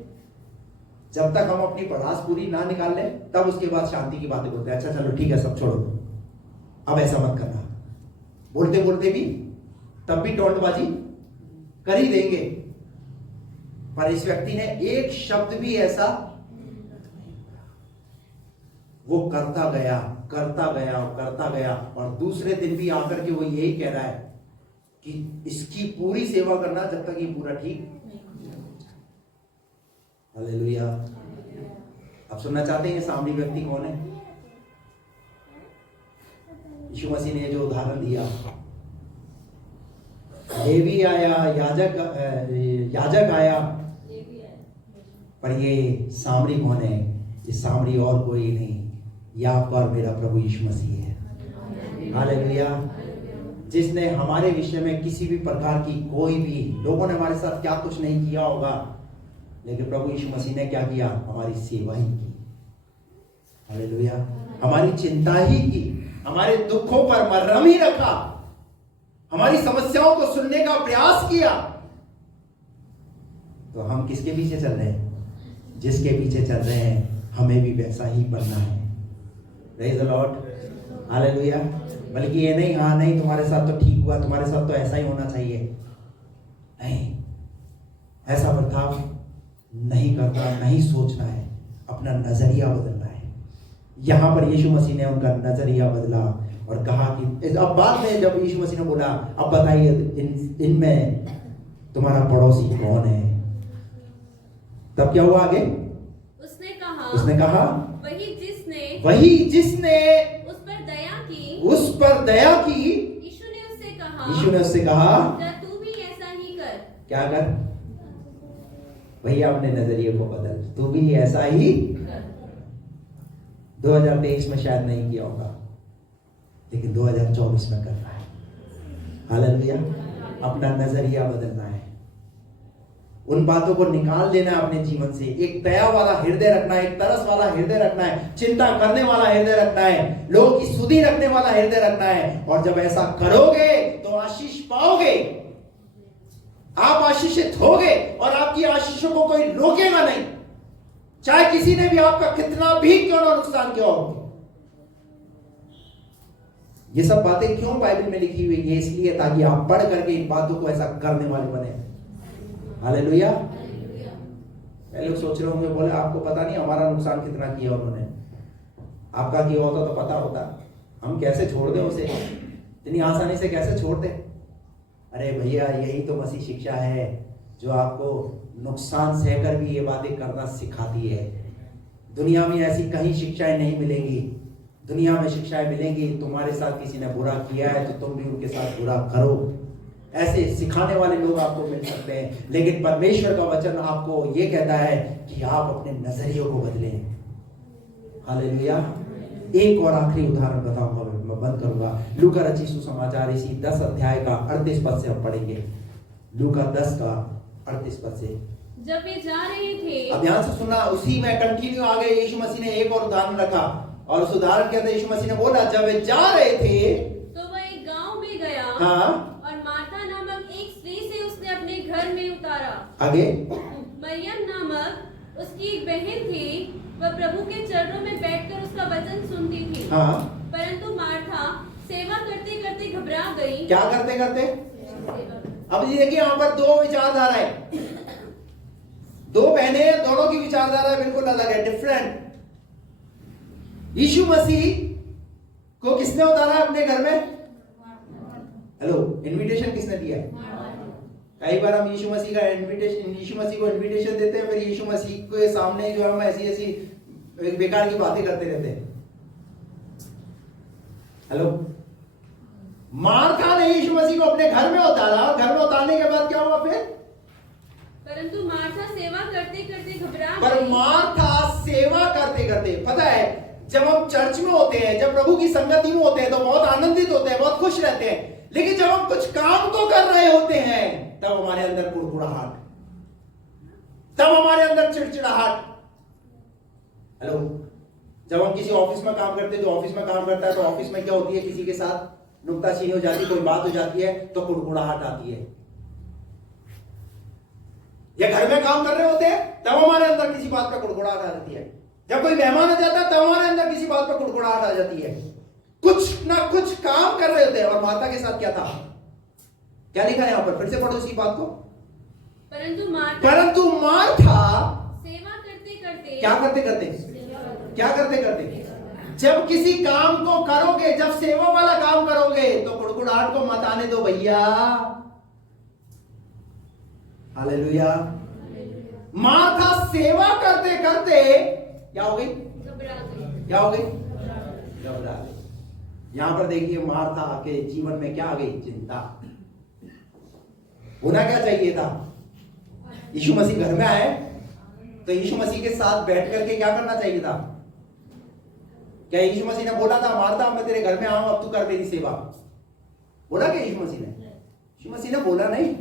जब तक हम अपनी पढ़ास पूरी ना निकाल लें तब उसके बाद शांति की बातें बोलते हैं। अच्छा चलो ठीक है, सब छोड़ो, अब ऐसा मत करना। बोलते बोलते भी तब भी टोंटबाजी कर ही देंगे। पर इस व्यक्ति ने एक शब्द भी ऐसा, वो करता गया और दूसरे दिन भी आकर के वो यही कह रहा है कि इसकी पूरी सेवा करना जब तक ये पूरा ठीक। हालेलुया। आप सुनना चाहते हैं सामने व्यक्ति कौन है? यीशु मसीह ने जो उदाहरण दिया, लेवी आया, याजक आया, पर ये सामरी कौन है? ये सामरी और कोई नहीं, ये आपका और मेरा प्रभु यीशु मसीह है। हालेलुया। जिसने हमारे विषय में किसी भी प्रकार की, कोई भी लोगों ने हमारे साथ क्या कुछ नहीं किया होगा, लेकिन प्रभु यीशु मसीह ने क्या किया? हमारी सेवा ही की। हालेलुया। हमारी चिंता ही की, हमारे दुखों पर मरहम ही रखा, हमारी समस्याओं को सुनने का प्रयास किया। तो हम किसके पीछे चल रहे हैं? जिसके पीछे चल रहे हैं हमें भी वैसा ही बनना है। Praise the Lord. हालेलुया। बल्कि ये नहीं, हाँ नहीं तुम्हारे साथ तो ठीक हुआ, तुम्हारे साथ तो ऐसा ही होना चाहिए, नहीं, ऐसा बर्ताव नहीं करना, नहीं सोचना है। अपना नजरिया बदलना है। यहां पर यीशु मसीह ने उनका नजरिया बदला और कहा कि अब बाद में जब यीशु मसीह ने बोला अब बताइए इनमें तुम्हारा पड़ोसी कौन है, तब क्या हुआ आगे? उसने कहा वही जिसने उस पर दया की। यीशु ने उससे कहा तू भी ऐसा ही कर। क्या कर? भैया अपने नजरिए को बदल, तू भी ऐसा ही 2023 में शायद नहीं किया होगा लेकिन 2024 में करना है। हालेलुया। अपना नजरिया बदलना है, उन बातों को निकाल देना है अपने जीवन से। एक दया वाला हृदय रखना है, एक तरस वाला हृदय रखना है, चिंता करने वाला हृदय रखना है, लोगों की सुधि रखने वाला हृदय रखना है। और जब ऐसा करोगे तो आशीष पाओगे, आप आशीषित होगे और आपकी आशीषों को कोई रोकेगा नहीं, चाहे किसी ने भी आपका कितना भी क्यों ना नुकसान किया हो। ये सब बातें क्यों बाइबल में लिखी हुई है? इसलिए ताकि आप पढ़ करके इन बातों को ऐसा करने वाले बने। हालेलुया। पहले लोग सोच रहे होंगे, बोले आपको पता नहीं हमारा नुकसान कितना किया उन्होंने, आपका किया होता तो पता होता, हम कैसे छोड़ दें उसे, इतनी आसानी से कैसे छोड़ दें। अरे भैया यही तो मसीह शिक्षा है जो आपको नुकसान सहकर भी ये बातें करना सिखाती है। दुनिया में ऐसी कहीं शिक्षाएं नहीं मिलेंगी। दुनिया में शिक्षाएं मिलेंगी तुम्हारे साथ किसी ने बुरा किया है तो तुम भी उनके साथ बुरा करो, ऐसे सिखाने वाले लोग आपको मिल सकते हैं। लेकिन परमेश्वर का वचन आपको ये कहता है कि आप अपने नजरियों को बदलें। हालेलुया। एक और आखिरी उदाहरण बताऊंगा, मैं बंद करूंगा। लूका रचित सुसमाचार इसी 10 अध्याय का 38 पद से हम पढ़ेंगे। लूका 10 का 38 पद से। जब वे जा रहे थे, अब ध्यान से सुनना, उसी में कंटिन्यू आ गए। यीशु मसीह ने एक और उदाहरण रखा और उस उदाहरण के अंदर यीशु मसीह ने बोला जब वे जा रहे थे तो वह एक गांव में गया। हाँ। और मार्था नामक एक स्त्री से उसने अपने घर में उतारा। आगे। मरियम नामक उसकी एक बहन थी, वह प्रभु के चरणों में बैठकर उसका वचन सुनती थी। हाँ। परंतु मार्था सेवा करते करते घबरा गई। क्या करते करते? अब ये देखिए यहाँ पर दो विचारधाराएं, दो बहनें, दोनों की विचारधारा बिल्कुल अलग है, डिफरेंट। यीशु मसीह को किसने उतारा अपने घर में? हेलो, इनविटेशन किसने दिया? कई बार हम यीशु मसीह का इनविटेशन, यीशु मसीह को इनविटेशन देते हैं, फिर यीशु मसीह के सामने जो हम ऐसी ऐसी बेकार की बातें करते रहते हैं। हेलो, मार्था ने यीशु मसीह को अपने घर में उतारा और घर में उतारने के बाद क्या हुआ फिर? परंतु मार्था सेवा करते करते घबरा गई। पर मार्था सेवा करते करते, पता है जब हम चर्च में होते हैं, जब प्रभु की संगति में होते हैं तो बहुत आनंदित होते हैं, बहुत खुश रहते हैं। लेकिन जब हम कुछ काम को कर रहे होते हैं तब हमारे अंदर कुड़कुड़ाहट, तब हमारे अंदर चिड़चिड़ाहट। हेलो, जब हम किसी ऑफिस में काम करते हैं, जो ऑफिस में काम करता है तो ऑफिस में क्या होती है, किसी के साथ नुक्ताचीनी हो जाती है, कोई बात हो जाती है तो कुड़कुड़ाहट आती है। या घर में काम कर रहे होते हैं तब हमारे अंदर किसी बात पर कुड़कुड़ाहट आ जाती है। जब कोई मेहमान आ जाता है तब हमारे अंदर किसी बात पर कुड़कुड़ाहट आ जाती है। कुछ ना कुछ काम कर रहे होते हैं। और माता के साथ क्या था? क्या लिखा है यहां पर? फिर से पढ़ो इसी बात को। परंतु मार्था सेवा करते करते, क्या करते करते, क्या करते करते, जब किसी काम को करोगे, जब सेवा वाला काम करोगे तो कुड़कुड़ाहट को मत आने दो भैया। हालेलुया। मार्था सेवा करते करते क्या हो गई? क्या हो गई? घबरा गई। यहां पर देखिए मार्था के जीवन में क्या आ गई? चिंता। होना क्या चाहिए था? यीशु मसीह घर में आए तो यीशु मसीह के साथ बैठ करके क्या करना चाहिए था? क्या यीशु मसीह ने बोला था मार्था मैं तेरे घर में आऊं, अब तू कर मेरी सेवा? बोला क्या यीशु मसीह ने? यीशु मसीह ने बोला नहीं।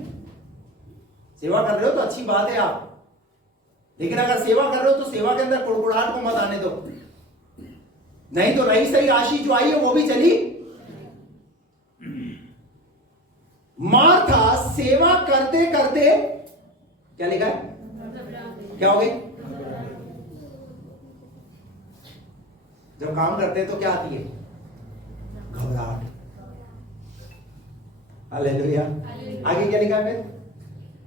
सेवा कर रहे हो तो अच्छी बात है आप, लेकिन अगर सेवा कर रहे हो तो सेवा के अंदर कुड़कुड़ाहट को मत आने दो, नहीं तो रही सही राशि जो आई है वो भी चली। मार्था सेवा करते करते क्या लिखा है? क्या हो गई? जब काम करते हैं तो क्या आती है? घबराहट। हालेलुया। आगे क्या लिखा है फिर?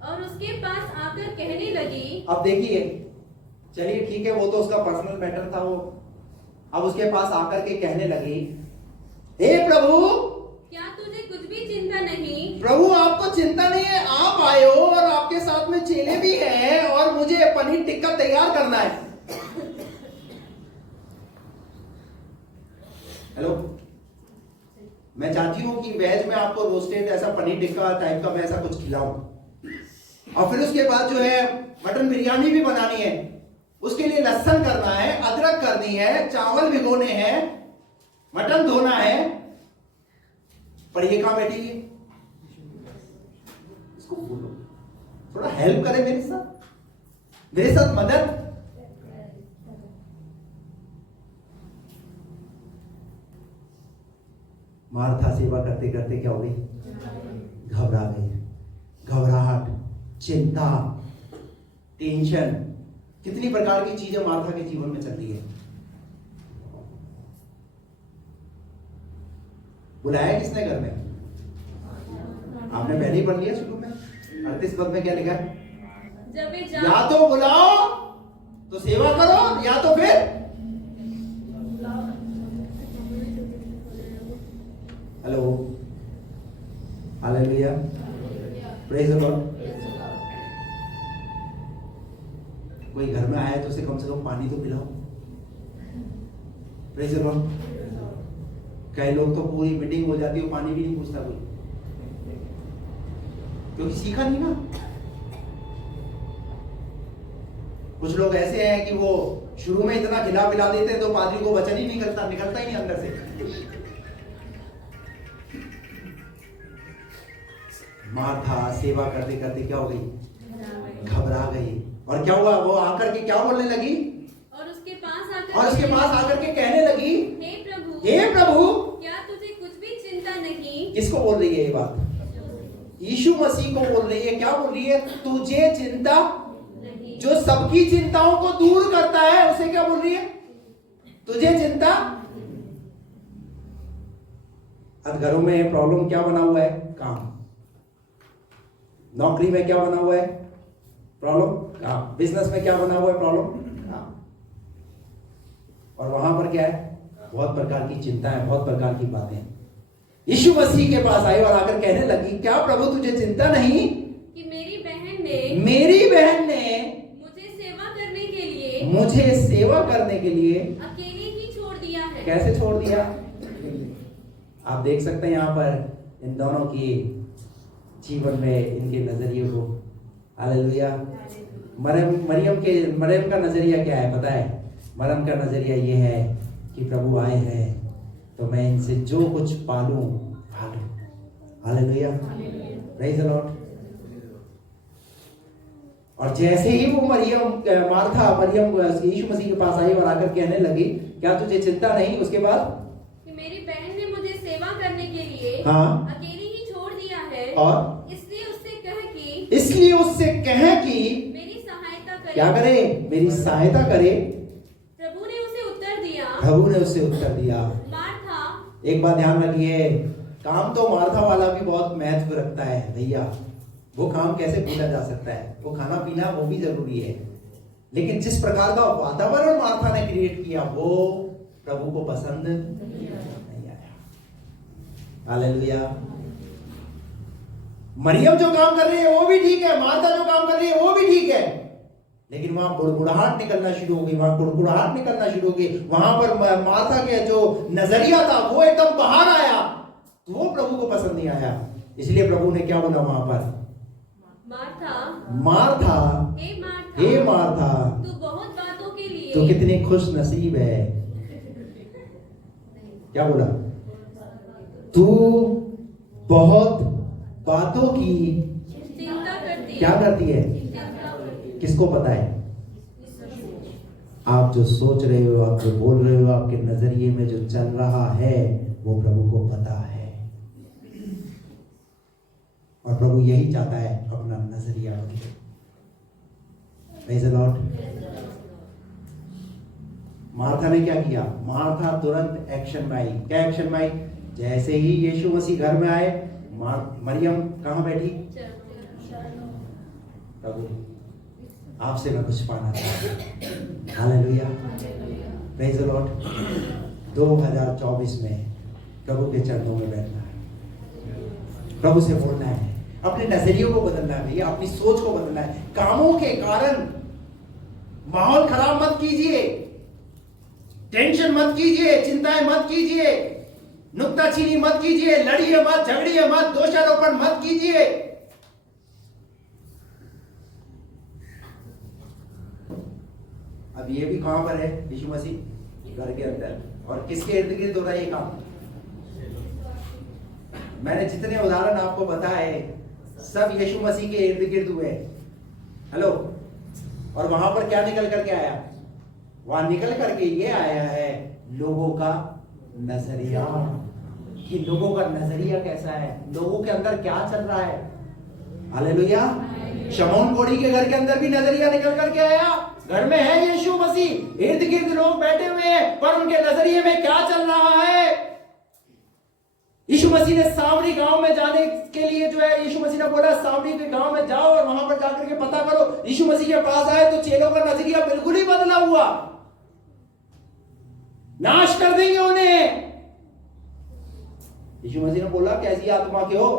और उसके पास आकर कहने लगी। अब देखिए चलिए ठीक है, वो तो उसका पर्सनल मैटर था वो। अब उसके पास आकर के कहने लगी, हे प्रभु, क्या तुझे कुछ भी चिंता नहीं? प्रभु आपको चिंता नहीं है, आप आए हो और आपके साथ में चेले भी हैं और मुझे पनीर टिक्का तैयार करना है। हेलो, मैं चाहती हूं कि वेज में आपको रोस्टेड ऐसा पनीर टिक्का टाइप का मैं ऐसा कुछ खिलाऊं, और फिर उसके बाद जो है मटन बिरयानी भी बनानी है। उसके लिए लहसुन करना है, अदरक करनी है, चावल भिगोने हैं, मटन धोना है। पर ये कहां बैठी है? इसको बोलो थोड़ा हेल्प करे मेरे साथ मदद। मार्था सेवा करते करते क्या हो गई? घबरा गई। घबराहट, चिंता, टेंशन, कितनी प्रकार की चीजें मार्था के जीवन में चल रही है। बुलाया किसने घर में? आपने पहले ही पढ़ लिया शुरू में 38 पद में क्या लिखा है? जब वे या तो बुलाओ तो सेवा करो, या तो फिर hello, hallelujah, praise the Lord. कोई घर में आया तो उसे कम से कम पानी तो पिलाओ। Praise the Lord. कई लोग तो पूरी मीटिंग हो जाती है, पानी भी नहीं पूछता कोई, क्योंकि सीखा नहीं ना। कुछ लोग ऐसे हैं कि वो शुरू में इतना खिला पिला देते हैं तो पादरी को वचन ही नहीं निकलता ही नहीं अंदर से। मार्था सेवा करते करते क्या हो गई? घबरा गई। और क्या हुआ? वो आकर के क्या बोलने लगी? और उसके पास आकर के कहने लगी, हे प्रभु, क्या तुझे कुछ भी चिंता नहीं? किसको बोल रही है ये बात? यीशु मसीह को बोल रही है। क्या बोल रही है? तुझे चिंता नहीं। जो सबकी चिंताओं को दूर करता है उसे क्या बोल रही है? तुझे चिंता। अब घरों में प्रॉब्लम क्या बना हुआ है? काम। नौकरी में क्या बना हुआ है? प्रॉब्लम काम। बिजनेस में क्या बना हुआ है? प्रॉब्लम काम। और वहां पर क्या है? बहुत प्रकार की चिंता है, बहुत प्रकार की बातें। यीशु मसीह के पास आई और आकर कहने लगी, क्या प्रभु तुझे चिंता नहीं कि मेरी बहन ने मुझे सेवा करने के लिए अकेले ही छोड़ दिया है। कैसे छोड़ दिया? आप देख सकते हैं यहाँ पर इन दोनों की जीवन में इनके नजरिए को। हालेलुया। मरियम का नजरिया क्या है पता है? मरियम का नजरिया ये है कि प्रभु आए हैं तो मैं इनसे जो कुछ पालूं पालूं। Hallelujah, praise the Lord. और जैसे ही वो मरियम यीशु मसीह के पास आई और आकर कहने लगी, क्या तुझे चिंता नहीं? उसके बाद कि मेरी बहन ने मुझे सेवा करने के लिए अकेली ही छोड़ दिया है, और इसलिए उससे कह कि मेरी सहायता करे। क्या करे? मेरी सहायता करे। प्रभु ने उसे उत्तर दिया, मार्था। एक बात ध्यान रखिए, काम तो मार्था वाला भी बहुत महत्व रखता है भैया। वो काम कैसे भूला जा सकता है? वो खाना पीना वो भी जरूरी है, लेकिन जिस प्रकार का वातावरण मार्था ने क्रिएट किया वो प्रभु को पसंद नहीं आया। हालेलुया। मरियम जो काम कर रही है वो भी ठीक है, मार्था जो काम कर रही है वो भी ठीक है, लेकिन वहां बुड़बुड़ाहट निकलना शुरू हो गई, वहां पर मार्था के जो नजरिया था वो एकदम बाहर आया, तो वो प्रभु को पसंद नहीं आया। इसलिए प्रभु ने क्या बोला वहां पर? मार्था, हे मार्था, तू बहुत बातों के लिए तो कितनी खुश नसीब है। क्या बोला? तू बहुत बातों की चिंता करती क्या करती है? किसको पता है? आप जो सोच रहे हो, आप जो बोल रहे हो, आपके नजरिए में जो चल रहा है वो प्रभु को पता है। और प्रभु यही चाहता है, अपना नजरिया बदले। Praise the Lord. मार्था ने क्या किया? मार्था तुरंत एक्शन में आई। क्या एक्शन में आई? जैसे ही यीशु मसीह घर में आए, मरियम कहां बैठी? प्रभु आपसे मैं कुछ पाना चाहता हूँ। Hallelujah, praise the Lord. 2024 में प्रभु के चरणों में बैठना है, प्रभु से बोलना है, अपने नजरियों को बदलना है भैया, अपनी सोच को बदलना है। कामों के कारण माहौल खराब मत कीजिए, टेंशन मत कीजिए, चिंताएं मत कीजिए, नुक्ताचीनी मत कीजिए, लड़िए मत, झगड़िए मत, दोषारोपण मत कीजिए। अब ये भी कहां पर है? यीशु मसीह घर के अंदर। और किसके इर्द गिर्द हो रहा है ये काम? मैंने जितने उदाहरण आपको बताए सब यीशु मसीह के इर्द गिर्द हुए। हेलो, और वहां पर क्या निकल करके आया? वहां निकल करके ये आया है लोगों का नजरिया, कि लोगों का नजरिया कैसा है, लोगों के अंदर क्या चल रहा है। हालेलुया। शमौन कोढ़ी के घर के अंदर भी नजरिया निकल करके आया। घर में है यीशु मसीह, इर्द गिर्द लोग बैठे हुए हैं, पर उनके नजरिए में क्या चल रहा है? यीशु मसीह ने सामरी गांव में जाने के लिए जो है, यीशु मसीह ने बोला सामरी के गांव में जाओ और वहां पर जाकर के पता करो। यीशु मसीह के पास आए तो चेलों का नजरिया बिल्कुल ही बदला हुआ, नाश कर देंगे उन्हें। यीशु मसीह ने बोला कैसी आत्मा के हो?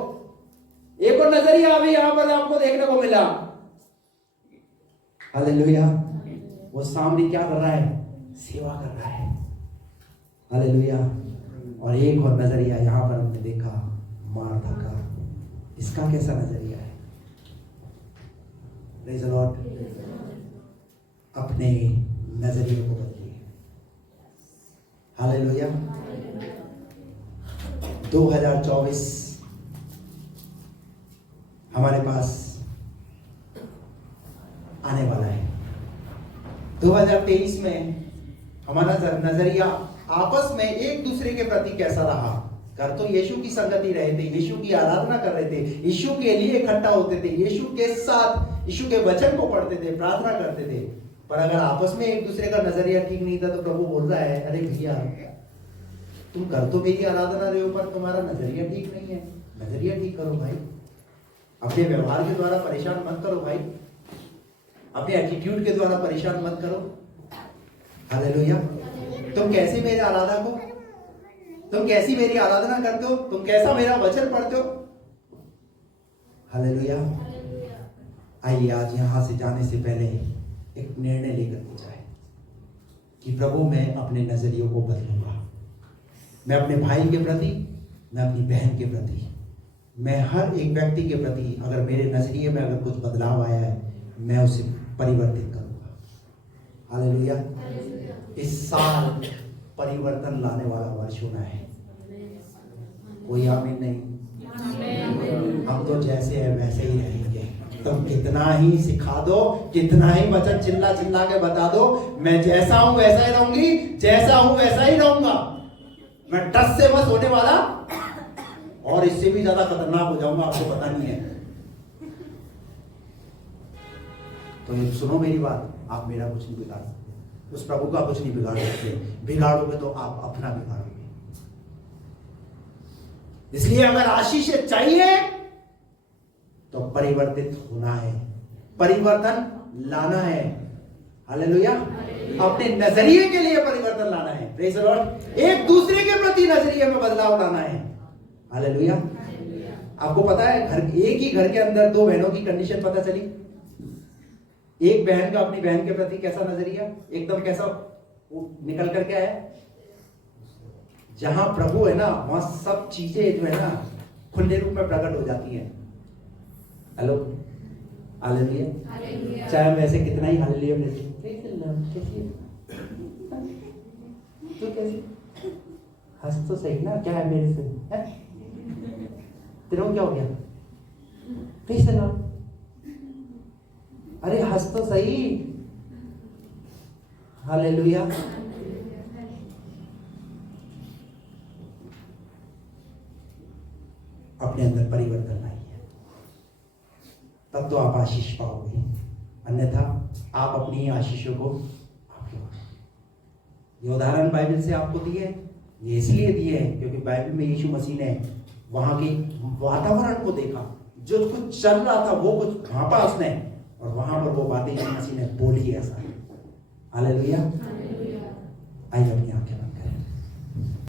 एक और नजरिया अभी यहां पर आपको देखने को मिला। हालेलुया। वो सामरी क्या कर रहा है? सेवा कर रहा है। हालेलुया। और एक और नजरिया यहां पर हमने देखा मार्था का। इसका कैसा नजरिया है? Praise the Lord. अपने नजरिए को बदलिए। हालेलुया। 2024 हमारे पास आने वाला है। 2023 में हमारा नजरिया आपस में एक दूसरे के प्रति कैसा रहा? घर तो यीशु की संगति रहे थे, यीशु की आराधना कर रहे थे, यीशु के लिए इकट्ठा होते थे, यीशु के साथ यीशु के वचन को पढ़ते थे, प्रार्थना करते थे। पर अगर आपस में एक दूसरे का नजरिया ठीक नहीं था तो प्रभु बोल रहा है, अरे भैया तुम कर तो मेरी आराधना रहे हो पर तुम्हारा नजरिया ठीक नहीं है। नजरिया ठीक करो भाई। अपने व्यवहार के द्वारा परेशान मत करो भाई, अपने एटीट्यूड के द्वारा परेशान मत करो। हालेलुया। तुम कैसे मेरे आराधना को, तुम कैसी मेरी आराधना करते हो, तुम कैसा मेरा वचन पढ़ते हो। हालेलुया। आइए आज यहां से जाने से पहले एक निर्णय लेकर के जाए कि प्रभु मैं अपने नजरियों को बदलूंगा। मैं अपने भाई के प्रति, मैं अपनी बहन के प्रति, मैं हर एक व्यक्ति के प्रति अगर मेरे नजरिए में अगर कुछ बदलाव आया है मैं उसे परिवर्तित करूंगा। हालेलुया। इस साल परिवर्तन लाने वाला वर्ष होना है। कोई आमीन नहीं? हम तो जैसे हैं वैसे ही रहेंगे। तुम कितना ही सिखा दो, कितना ही वचन चिल्ला चिल्ला के बता दो, मैं जैसा हूं वैसा ही रहूंगी, जैसा हूं वैसा ही रहूंगा। मैं टस से बस होने वाला और इससे भी ज्यादा खतरनाक हो जाऊंगा, आपको पता नहीं है। तो ये सुनो मेरी बात, आप मेरा कुछ नहीं बिगाड़ सकते, उस प्रभु का कुछ नहीं बिगाड़ सकते। बिगाड़ोगे तो आप अपना बिगाड़ोगे। इसलिए अगर आशीष चाहिए तो परिवर्तित होना है, परिवर्तन लाना है। हालेलुया। अपने नजरिए के लिए परिवर्तन लाना है। Praise the Lord. एक दूसरे के प्रति नजरिए में बदलाव लाना है। हालेलुया। आपको पता है एक ही घर के अंदर दो बहनों की कंडीशन पता चली। एक बहन का अपनी बहन के प्रति कैसा नजरिया, एकदम कैसा निकल करके आया। जहां प्रभु है ना वहां सब चीजें जो है ना खुले रूप में प्रकट हो जाती हैं। Hello, hallelujah. चाहे हम ऐसे कितना ही हालेलुया बोले, तो कैसी हंस तो सही ना, क्या है मेरे से तेरा क्या हो गया? Praise the Lord. अरे हंस तो सही। हालेलुया। अपने अंदर परिवर्तन लाइए, तब तो आप आशीष पाओगे, अन्यथा आप अपनी आशीषों को ये उदाहरण बाइबल से आपको दिए, ये इसलिए दिए हैं क्योंकि बाइबल में यीशु मसीह ने वहां के वातावरण को देखा, जो कुछ चल रहा था वो कुछ भापा उसने, और वहां पर वो बातें यीशु मसीह ने बोली ऐसा। हालेलुया। आइए